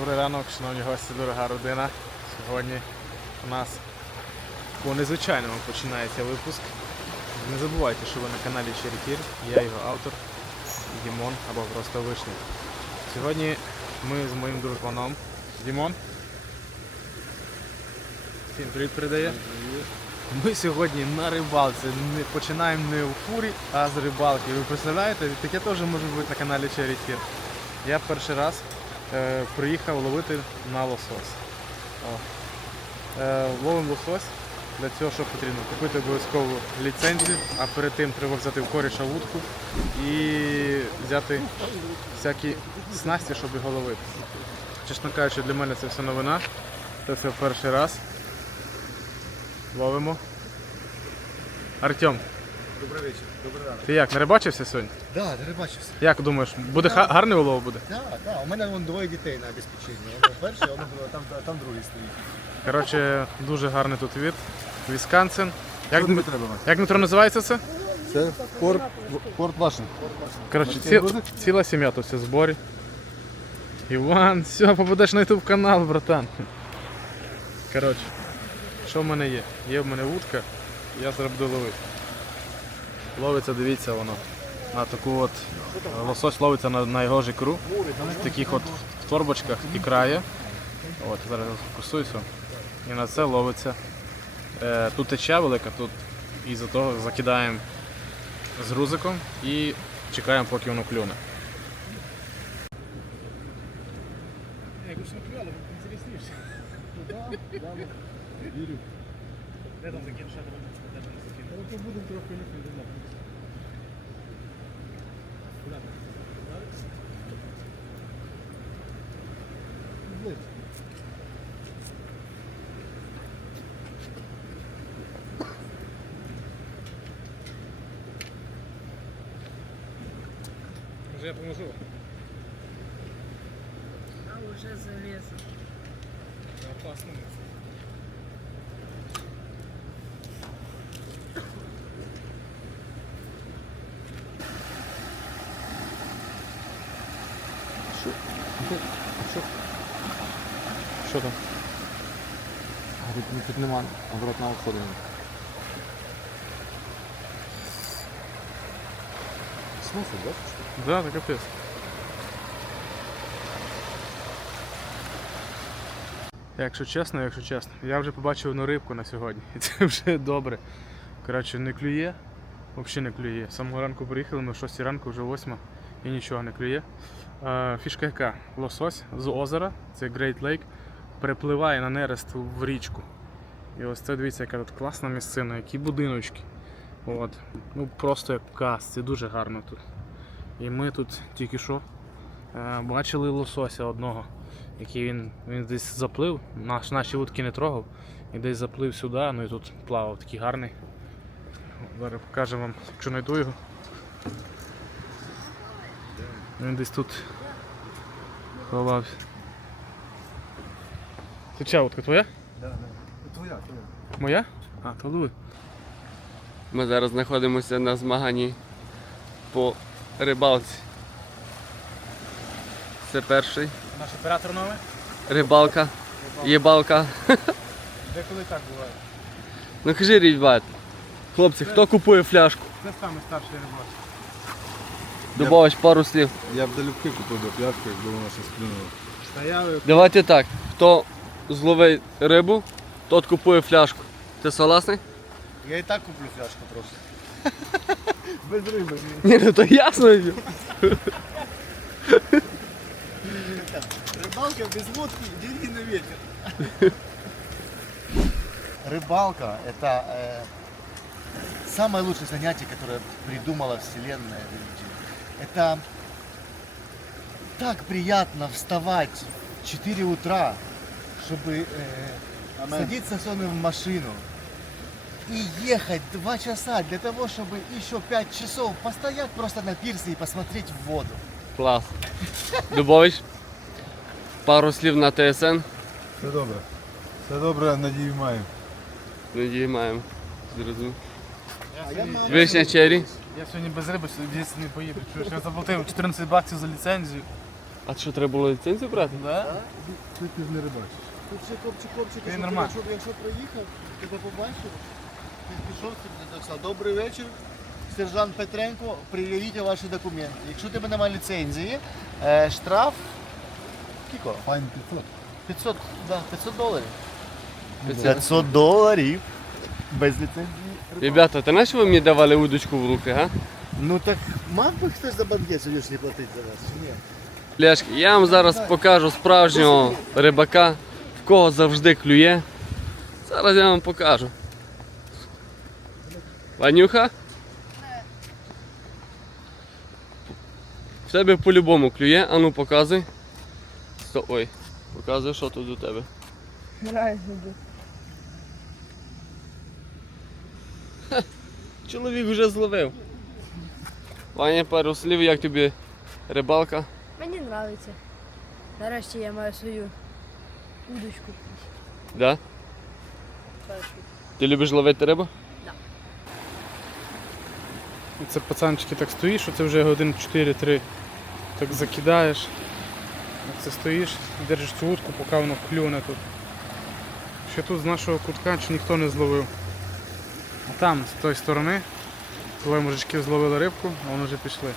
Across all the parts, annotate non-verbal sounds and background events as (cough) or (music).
Добрий ранок, шановні гості, дорога родина. Сьогодні у нас по незвичайному починається випуск. Не забувайте, що ви на каналі Черекір, я його автор Дімон або просто Вишня. Сьогодні ми з моїм дружбаном Дімон. Всім привіт передає. Ми сьогодні на рибалці. Не починаємо не у фурі, а з рибалки. Ви представляєте? Таке теж може бути на каналі Черекір. Я перший раз е, приїхав ловити на лосось. О. Е, ловимо лосось. Для цього що потрібно? Купити обов'язково ліцензію, а перед тим треба взяти в коріша вудку і взяти всякі снасті, щоб його ловити. Чесно кажучи, для мене це все новина. Це все перший раз. Ловимо. Артем, Добрий вечір, добрий ранок. ти як, не рибачився сьогодні? Да, не бачився. Як думаєш, буде ха- гарний улов буде? Да, да, у мене вон двоє дітей на обезпеченні. Перший, а там, там другий стоїть. Коротше, дуже гарний тут від. Вісконсин. Як, треба? як Дмитро називається це? Це порт, порт Вашингтон. Коротше, ці, ціла сім'я тут все в зборі. Іван, все, попадеш на YouTube канал, братан. Коротше, що в мене є? Є в мене вудка, я зараз буду ловити. Ловиться, дивіться воно. На таку от е, лосось ловиться на, на його ж ікру. В таких от торбочках ікра є. От, зараз фокусуюся. І на це ловиться. Е, тут теча велика, тут і за того закидаємо з грузиком і чекаємо, поки воно клюне. Вірю. (laughs) Де там такі шатри? Де там закинув? Ну, будемо трохи підемо. Може я поможу? А уже залез. Опасно. Що там? Тут, тут нема обратного входу. Смысл, да? Да, це капець. Якщо чесно, якщо чесно, я вже побачив одну рибку на сьогодні. І (laughs) це вже добре. Коротше, не клює, взагалі не клює. З самого ранку приїхали, ми в 6 ранку, вже 8 і нічого не клює. Е, Фішка яка? Лосось з озера, це Great Lake, перепливає на нерест в річку. І ось це дивіться, яка тут класна місцина, які будиночки. От. Ну просто як в казці, дуже гарно тут. І ми тут тільки що е, бачили лосося одного, який він, він десь заплив, наш, наші вудки не трогав, і десь заплив сюди, ну і тут плавав такий гарний. Зараз покажемо вам, якщо знайду його. Він десь тут ховався. Це чия вудка твоя? Да, да. Твоя, твоя. Моя? А, то луй. Ми зараз знаходимося на змаганні по рибалці. Це перший. Наш оператор новий? Рибалка. Єбалка. (laughs) Деколи так буває. Ну кажи ребят. Хлопці, хто купує фляжку? Це саме старший рибак. Добавиш пару слів. Я б залюбки купив би пляшку, якби вона щось клюнула. Стояли. Давайте так. Хто зловить рибу, тот купує фляжку. Ти согласний? Я і так куплю фляжку просто. (laughs) Без риби. Ні, ну то ясно. Рыбалка без водки, деньги на ветер. Рыбалка – это э, самое лучшее занятие, которое придумала Вселенная. люди. Это так приятно вставать в 4 утра, чтобы э, садиться сонным в машину и ехать 2 часа для того, чтобы еще 5 часов постоять просто на пирсе и посмотреть в воду. Клас. Добавиш пару слів на ТСН. Все добре. Все добре, надію маю. Надії маємо. Зрозумів. А я маю- Вишня черрі. Я сьогодні без риби, сьогодні не поїду. Чуєш, я заплатив 14 баксів за ліцензію. А що, треба було ліцензію брати? Да? Ти, ти ж не рибачиш. Тут ще копчик, копчик, Ти якщо, нормально. якщо, якщо проїхав, тебе побачив, ти пішов, ти написав, добрий вечір, сержант Петренко, перевіріть ваші документи. Якщо тебе немає ліцензії, е, штраф, скільки? Файн 500. 500, да, 500 доларів. 500. 500 доларів без ліцензії. Ребята, ти знаєш, що ви мені давали удочку в руки, га? Ну так мав би хтось за банкет сьогодні платити за вас, чи ні? Ляшки, я вам зараз покажу справжнього рибака, в кого завжди клює. Зараз я вам покажу. Ванюха? В тебе по-любому клює, а ну показуй. Ой, показуй, що тут у тебе. Ха, Чоловік вже зловив. Ваня, пару слів, як тобі рибалка? Мені подобається. Нарешті я маю свою удочку. Да? Ти любиш ловити рибу? Це пацанчики так стоїш, що це вже годин 4-3. Так закидаєш. Це стоїш, держиш цю утку, поки воно клюне тут. Ще тут з нашого кутка чи ніхто не зловив. А там, з тої сторони, двоє мужичків зловили рибку, вони вже пішли.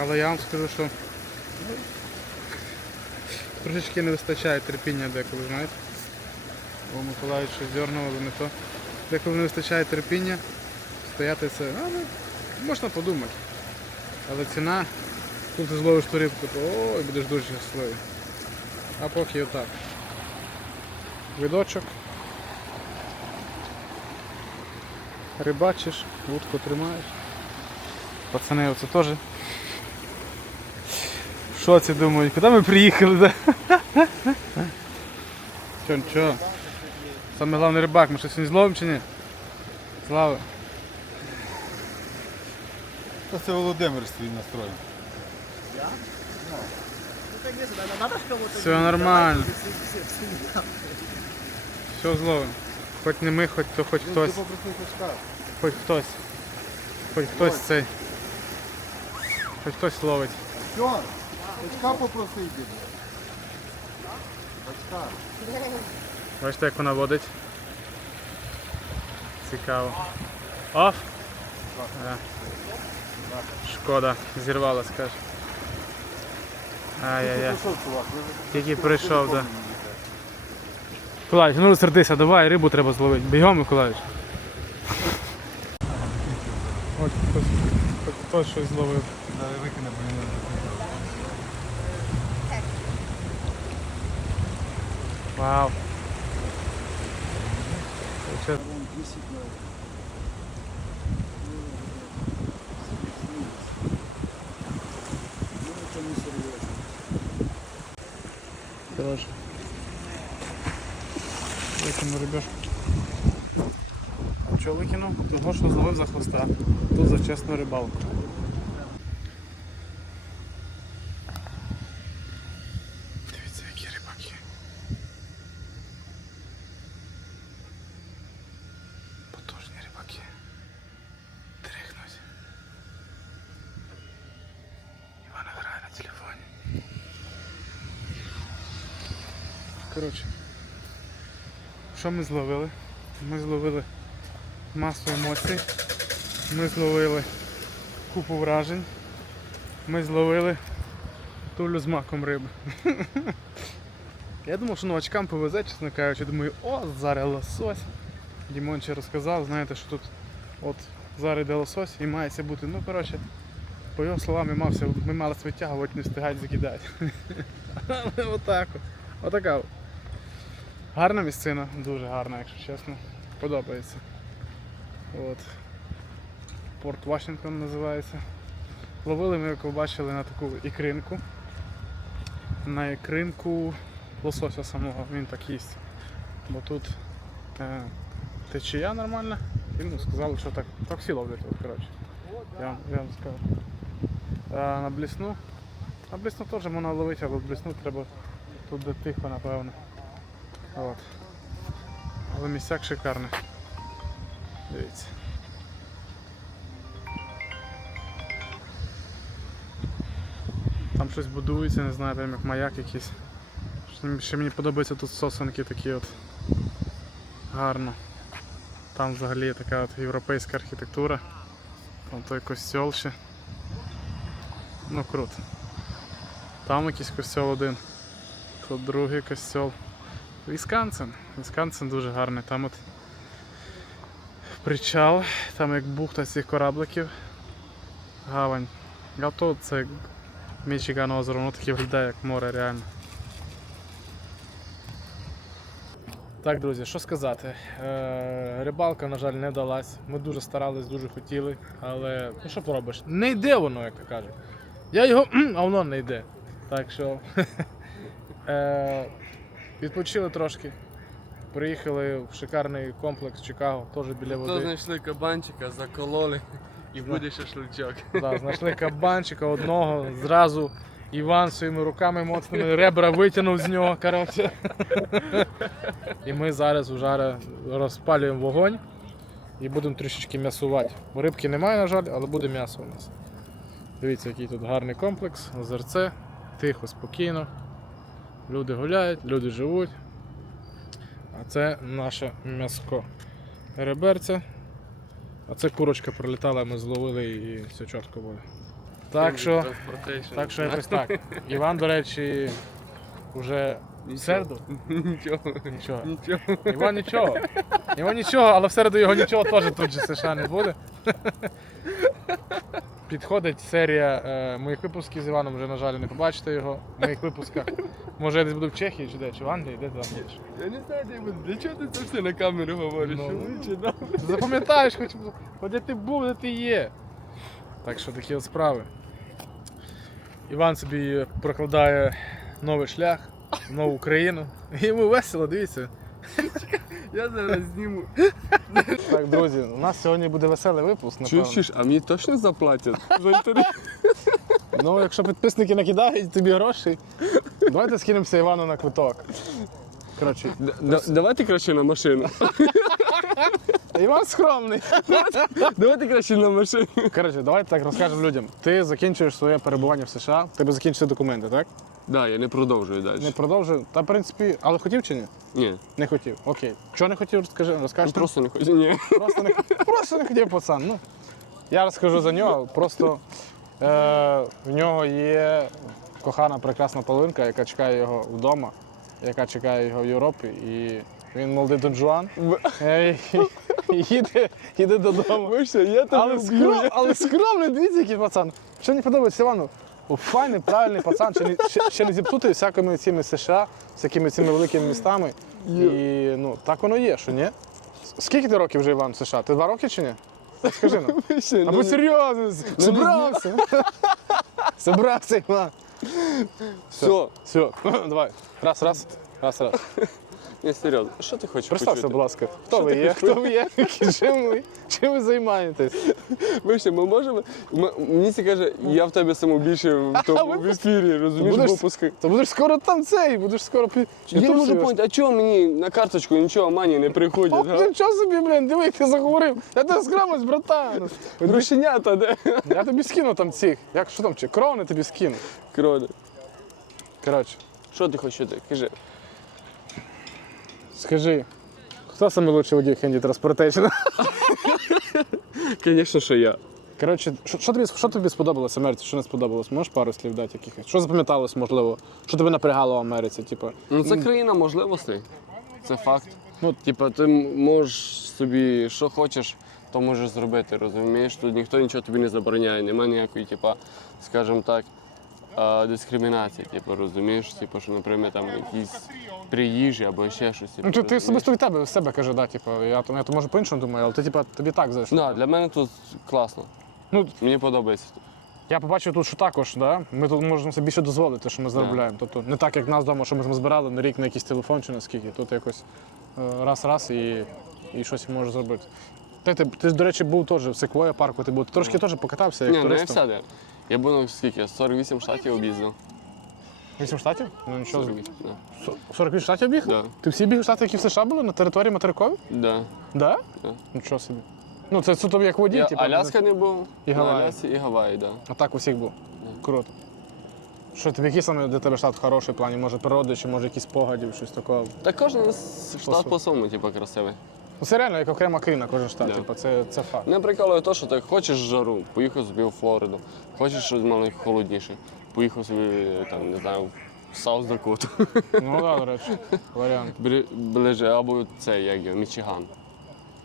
Але я вам скажу, що трошечки не вистачає терпіння деколи, знаєте. О, Миколаївич щось дьорнув, але не то. Деколи не вистачає терпіння, стояти це, ну, можна подумати. Але ціна, коли ти зловиш ту рибку, то ой, будеш дуже щасливий. А поки отак. Видочок. Рибачиш, вудку тримаєш. Пацани оце теж. В шоці думають, куди ми приїхали? Да? Чо, чо? Саме головний рибак, ми щось не зловимо чи ні? Слава. Та це Володимир свій настрой. Все нормально. Все зловимо. Хоч не ми, хоч то хоч хтось. Ти попросив качка. Хоч хтось. Хоч хтось цей. Хоч хтось ловить. Що? Качка попросив діду. Качка. Бачите, як вона водить. Цікаво. Оф! Да. Шкода, зірвалась, каже. Ай-яй-яй. Тільки прийшов, так. Да. Миколаївич, ну розсердися, сердися, давай, рибу треба зловити. Бігом, Миколаївич. Ось хтось, хтось щось зловив. Давай викине, бо він Вау. Це Того, що зловив за хвоста. Тут за чесну рибалку. Дивіться, які рибаки. Потужні рибаки. Трихнуть. Іван грає на телефоні. Коротше. Що ми зловили? Ми зловили масу емоцій. Ми зловили купу вражень. Ми зловили тулю з маком риби. (laughs) Я думав, що новачкам повезе, чесно кажучи. Думаю, о, зараз лосось. Дімон ще розказав, знаєте, що тут от зараз йде лосось і мається бути. Ну, коротше, по його словам, ми, мався, ми мали витягувати, не встигати закидати. (laughs) Але отак. от. Отака. Гарна місцина, дуже гарна, якщо чесно. Подобається. От. Порт Вашингтон називається. Ловили ми, як ви бачили, на таку ікринку. На ікринку лосося самого, він так їсть. Бо тут е, течія нормальна. І ну, сказали, що так, так всі ловлять тут, коротше. Я, я вам скажу. А на блісну. На блісну теж можна ловити, але блісну треба тут де тихо, напевно. От. Але місцяк шикарний. Дивіться. Там щось будується, не знаю, там як маяк якийсь. Ще- мені подобаються тут сосенки такі от. Гарно. Там взагалі така от європейська архітектура. Там той костьол ще. Ну круто. Там якийсь костьол один. Тут другий костьол. Вісконсин. Вісконсин дуже гарний. Там от причал, там як бухта цих корабликів. Гавань. А тут це Мічиган озеро, воно таке виглядає як море реально. Так, друзі, що сказати? Е, рибалка, на жаль, не далась. Ми дуже старались, дуже хотіли, але ну що поробиш? Не йде воно, як то кажуть. Я його, а воно не йде. Так що (laughs) е, відпочили трошки. Приїхали в шикарний комплекс Чикаго, теж біля То води. знайшли кабанчика, закололи і буде шашличок. Да, знайшли кабанчика одного, зразу Іван своїми руками моцними ребра витягнув з нього. Коротше. І ми зараз вже розпалюємо вогонь і будемо трішечки м'ясувати. Рибки немає, на жаль, але буде м'ясо у нас. Дивіться, який тут гарний комплекс, озерце, тихо, спокійно. Люди гуляють, люди живуть. А це наше м'яско. Реберця. А це курочка прилітала, ми зловили і все чітко буде. Так що, так що якось так. Іван, до речі, вже в середу. Нічого. Нічого. Нічого. Іван нічого. Іван нічого, але в середу його нічого теж тут же США не буде. Підходить серія е, моїх випусків з Іваном, вже, на жаль, не побачите його в моїх випусках. Може я десь буду в Чехії чи де, чи в Англії, де ти там є. Я не знаю, де буде. Для чого ти це все на камеру говориш? Ну. Що чи да? Запам'ятаєш, хоч, хоч де ти був, де ти є. Так що такі от справи. Іван собі прокладає новий шлях, нову країну. Йому весело, дивіться. Я зараз зніму. Так, друзі, у нас сьогодні буде веселий випуск. напевно. Чуєш, чуєш, а мені точно заплатять за інтерв'ю? Ну, якщо підписники накидають тобі грошей, давайте скинемося Івану на квиток. Коротше, Давайте краще на машину. Іван скромний. Давайте краще на машину. Коротше, давайте так розкажемо людям. Ти закінчуєш своє перебування в США, тебе закінчуються документи, так? Да, я не продовжую далі. Не продовжує. Та в принципі, але хотів чи ні? Ні, Не хотів. Окей. Чого не хотів, розкажи, розкажеш? ну, просто не хочу. Ні. Просто не, просто не хотів пацан. Ну, я розкажу за нього. Просто е, в нього є кохана прекрасна половинка, яка чекає його вдома, яка чекає його в Європі. І він молодий Дон Жуан. Е, і- і Їде, їде додому. я Але, скром, але скромний, дивіться, який пацан. Що не подобається Івану? Файний, правильний пацан, ще не, ще, ще не зіпсутий всякими цими США, всякими цими великими містами. І ну, так воно є, що ні? Скільки ти років вже Іван в США? Ти два роки чи ні? Скажи нам. (laughs) Ще, Або серйозно, зібрався. (laughs) Зібрався, Іван. Все, Все, (laughs) давай. Раз, раз. Раз, раз. Не серйозно. Що ти хочеш Представся, почути? будь ласка, хто ви є? Хто ви є? Чим ви, чим ви займаєтесь? Вище, ми можемо. М- Мені це каже, я в тебе саме більше в тому в ефірі, розумієш, Будеш- випуски. То будеш скоро там цей, будеш скоро пі... Я не YouTube можу свій поняти, а чого мені на карточку нічого мані не приходять? Оп, га? нічого собі, блін, диви, як ти заговорив. Я тебе скромність, братан. (laughs) Грошенята, де? Я тобі скину там цих. Як що там, чи крони тобі скину. Кроне. Коротше, Що ти хочеш чути? Кажи. Скажи, хто найкращий водій Handy Transportation? Звісно, що я. Коротше, що, що, тобі, що тобі сподобалося в Америці, що не сподобалось? Можеш пару слів дати якихось? Що запам'яталось, можливо? Що тебе напрягало в Америці? Типу, Ну це країна можливостей. Це факт. Ну, Ну, типа, ти можеш собі що хочеш, то можеш зробити, розумієш? Тут ніхто нічого тобі не забороняє, немає ніякої, типа, скажімо так, а, дискримінації, типу, розумієш? Типу, що, наприклад, там якісь приїжджі або ще щось. Типу, ну ти, ти розумієш? особисто від тебе, з себе каже, да, типу, я, то- я то може по-іншому думаю, але ти типу, тобі так зайшло. Да, для мене тут класно. Ну, Мені подобається. тут. Я побачив тут, що також, да? ми тут можемо собі більше дозволити, що ми заробляємо. Тобто не так, як в нас вдома, що ми там збирали на рік на якийсь телефон чи на скільки. Тут якось е, раз-раз і, і щось можеш зробити. Ти, ти, ти до речі, був теж в Секвоя парку, ти був. Ти трошки теж покатався, як Ні, ну я туристом. все де. Я був скільки? 48 штатів об'їздив. 8 штатів? Ну нічого. 48, да. Со- 48 штатів біг? Да. Ти всі біг штати, які в США були на території материковій? Да. Да? Да. Нічого собі. Ну, це суто як водій, Я типу. Аляска не був, І на Гаваї. Алясці і Гаваї, да. А так усіх був. Круто. Що тобі який саме для тебе штат хороший в плані, може природи, чи може якісь спогадів, щось такого? Та кожен штат по-своєму, типу, красивий. Ну це реально як окрема країна, кожен штат, Да. типу, це, це факт. Не прикалує те, що ти хочеш жару, поїхав собі у Флориду. Хочеш щось маленько холодніше, поїхав собі, там, не знаю, в Саус Дакоту. Ну так, до речі, варіант. Бли- Ближе, або це, як його, Мічиган.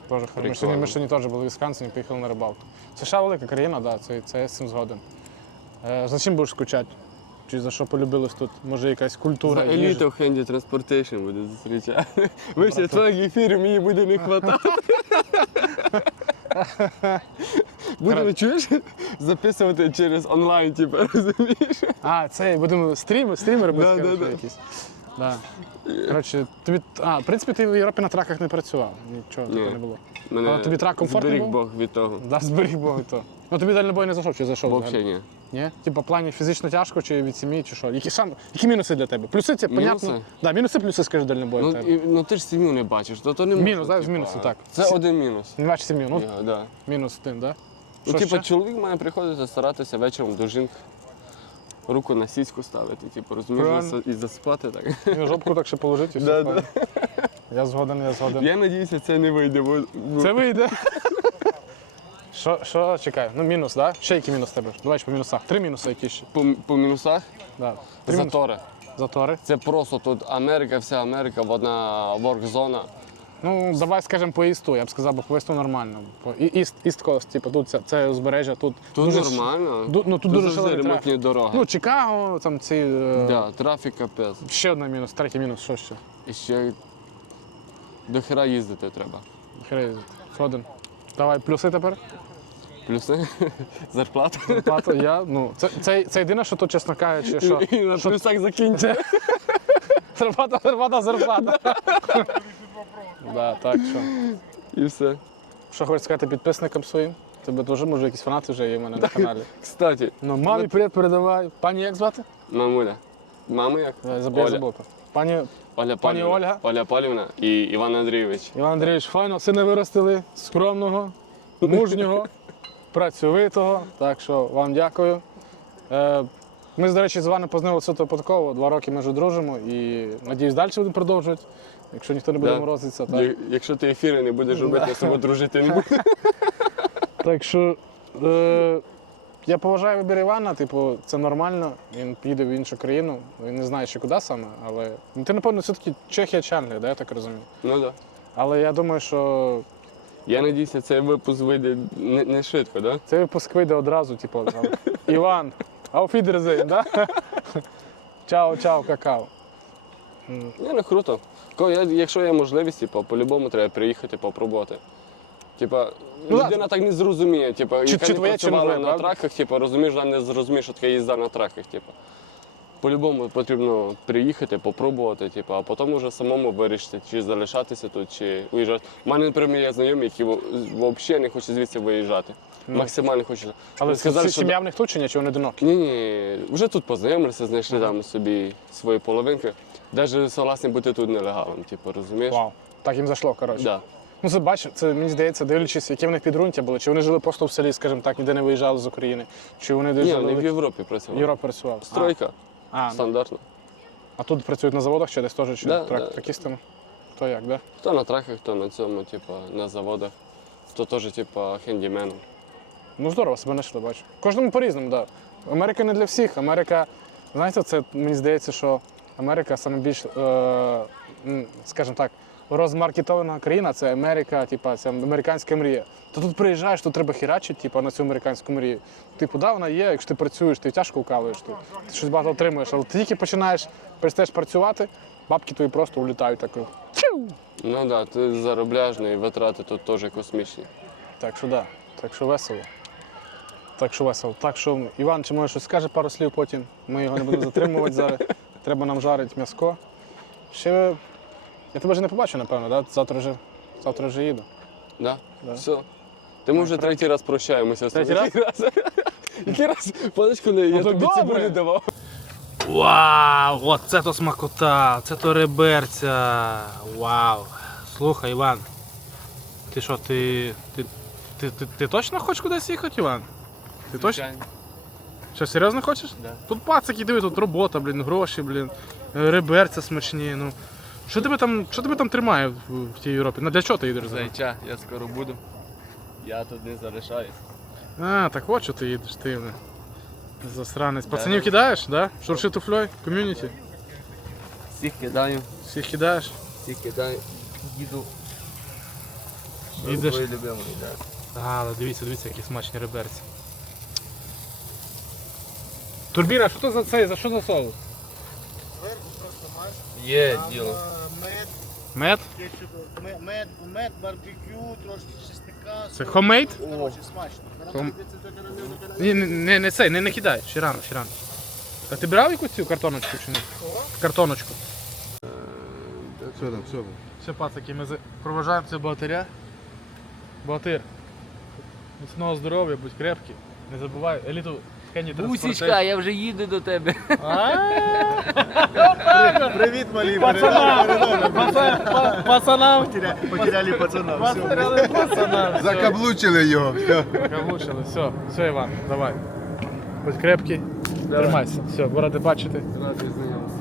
Дуже хороший. Ми Прикольно. сьогодні, ми сьогодні теж були в Вісконсині, поїхали на рибалку. США велика країна, да, це, це я з цим згоден. Е, за чим будеш скучати? Чи за що полюбилось тут? Може якась культура? За еліту в Хенді Transportation буде зустрічати. (laughs) Ви ще твоїх ефірів мені буде не хватати. (laughs) Будемо чуєш? Записувати через онлайн, типу, розумієш? А, це будемо стріми, стрімери Да, да, да. якісь. Да. Коротше, тобі. А, в принципі, ти в Європі на траках не працював. Нічого такого не було. Мене Але тобі трак комфортний зберіг був? Бог від того. Да, зберіг Бог і то. Ну тобі дальнобой не зайшов, чи зайшов? Взагалі ні. Ні? Типа в плані фізично тяжко, чи від сім'ї, чи що? Які, шан... Які мінуси для тебе? Плюси це, понятно. Мінуси? Да, мінуси, плюси, скажи дальнобой. Ну, і, ну ти ж сім'ю не бачиш, то, то не Мінус, можна, знаєш, типа. мінуси, так. Це Сі- один мінус. Не бачиш сім'ю, ну Його, да. мінус один, да? Ну, Що типу, ще? чоловік має приходити старатися вечором до жінки. Руку на сіську ставити, типу, розумієш, Правильно. і заспати так. І жопку так ще положити і все. Да, файно. Я згоден, я згоден. Я надіюся, це не вийде, бо бо- Це вийде. Що, що, чекай, ну мінус, да? Ще який мінус тебе? Давай ще по мінусах. Три мінуси які ще. по, по мінусах Да. Три мінуси. затори. Затори. Це просто тут Америка, вся Америка, одна ворк-зона. Ну, давай скажемо по істу. Я б сказав, бо по істу нормально. По і- іст, іст кост, типу, тут це, це узбережжя, тут, Тут дуже ш- нормально. ду- ну, тут дуже завжди шалений ремонтні трафік. дороги. Ну, Чикаго, там ці. е, да, трафік капець. Ще один мінус, третій мінус, що ще? І ще до хера їздити треба. Хрей, згоден. Давай, плюси тепер. Плюси (laughs) зарплата. Зарплата, я, (laughs) ну, це, це, це єдине, що тут, чесно кажучи, що. І на плюсах закінчує. (laughs) Зарплата, зарплата, зарплата. Да, так що. І все. Що хочеш сказати підписникам своїм? Тебе теж, може, якісь фанати вже є в мене на каналі. Кстати, Ну, мамі привіт передавай. Пані як звати? мамуля. Мама як? Е, Забув, Оля. забув. Пані Оля Пані Павлівна. Ольга. Оля Павлівна і Іван Андрійович. Іван Андрійович, файно, сина виростили, скромного, мужнього, (laughs) працьовитого. Так що вам дякую. Е, Ми, до речі, з вами познайомилися випадково. Два роки ми вже дружимо і надіюсь, далі будемо продовжувати. Якщо ніхто не буде Да. морозитися. Так. Я- Якщо ти ефіри не будеш робити, я з тобою дружити не буду. (laughs) Так що е, я поважаю вибір Івана, типу, це нормально. Він піде в іншу країну. Він не знає ще куди саме, але ну, ти, напевно, все-таки Чехія чи Англія, да, я так розумію. Ну так. Але я думаю, що Я надіюся, цей випуск вийде не, не швидко, так? цей випуск вийде одразу, типу, там, (laughs) Іван, ауфідерзейн, да? Чао, чао, какао. Ні, ну круто. Якщо є можливість, типу, по-любому треба приїхати попробувати. Типа, Ну, людина так не зрозуміє, типу, Чи- яка чи не твоє, чи працювала на правда? траках, типу, розумієш, вона не зрозуміє, що таке їзда на траках. Типу. По-любому потрібно приїхати, попробувати, типу, а потім вже самому вирішити, чи залишатися тут, чи виїжджати. У мене, наприклад, є знайомі, які взагалі не хочуть звідси виїжджати. Максимально хочуть. Ну. Але Сказали, що сім'я в них тут чи ні, чи вони одинокі? ні, ні, вже тут познайомилися, знайшли там собі свої половинки. Навіть согласні бути тут нелегалом, типу, розумієш? Вау. Так їм зайшло, коротше. Да. Ну, це бачиш, це мені здається, дивлячись, яке в них підґрунтя було, чи вони жили просто в селі, скажімо так, ніде не виїжджали з України, чи вони десь Ні, жили вони в Європі працювали. Європі працювали. Стройка, А, а, ну, стандартно. а тут працюють на заводах чи десь теж, чи Да, трак, да. тракістами? Хто як, да? Хто на траках, хто на цьому, типу, на заводах, хто теж, типу, хендіменом. Ну здорово, себе знайшли, бачу. Кожному по-різному, так. Да. Америка не для всіх. Америка, знаєте, це мені здається, що Америка саме більш, е, м, скажімо так, розмаркетована країна, це Америка, типа, це американська мрія. То тут приїжджаєш, тут треба хірачити, типу, на цю американську мрію. Типу, да, вона є, якщо ти працюєш, ти тяжко вкалуєш тут, ти щось багато отримуєш, але ти тільки починаєш перестаєш працювати, бабки твої просто улітають таку. Ну так, да, ти заробляєш, ну і витрати тут теж космічні. Так що да, так що весело. Так що весело. Так що Іван, чи може щось скаже пару слів потім. Ми його не будемо затримувати зараз. Треба нам жарити м'яско. Ще я тебе вже не побачу, напевно, да? завтра вже, завтра вже їду. Да? Да. Все. Ти ми вже третій раз прощаємося. з Третій раз? (laughs) Який раз? Пам'ятаєш, коли я Ну, то тобі добре. цибулю давав? Вау! Оце то смакота, це то реберця. Вау. Слухай, Іван. Ти що, ти. Ти, ти, ти, ти точно хочеш кудись їхати, Іван? Ти точно? Що, серйозно хочеш? Да. Тут пацики, диви, тут робота, блін, гроші, блін, реберця смачні. Ну. Що тебе там, що тебе там тримає в, в тій Європі? Ну для чого ти їдеш взагалі? Зайча, я скоро буду. Я не залишаюсь. А, так от що ти їдеш, ти. блін. Засранець. Пацанів кидаєш, да? Шурши туфльой, ком'юніті. Всіх кидаю, Всіх кидаєш. всіх кидаю. Їду. Їдеш. Твої любимий, да. А, але дивіться, дивіться, які смачні реберці. Турбіна, що то за цей, за що за соус? Є діло. Мед, Мед? мед, мед, мед, барбекю, трошки чесника. Це хомейд? Короче, смачно. Хом- Ні, не, не, не цей, не, не кидай, ще рано, ще рано. А ти брав якусь цю картоночку чи ні? Картоночку. Там, що там? Все, пацаки, ми за- проважаємо цього богатиря. Богатир. Міцного здоров'я, будь крепкий. Не забувай, еліту Бусічка, я вже їду до тебе. Привет, мали. Пацанам! Потеряли пацана. Закаблучили його. Все. Кавучили, все, все, Іван, давай. Будь крепкий, тримайся. Все, ради бачити.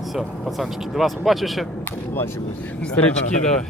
Все, пацанчики, до вас побачу ще. Побачимо. Старички, давай.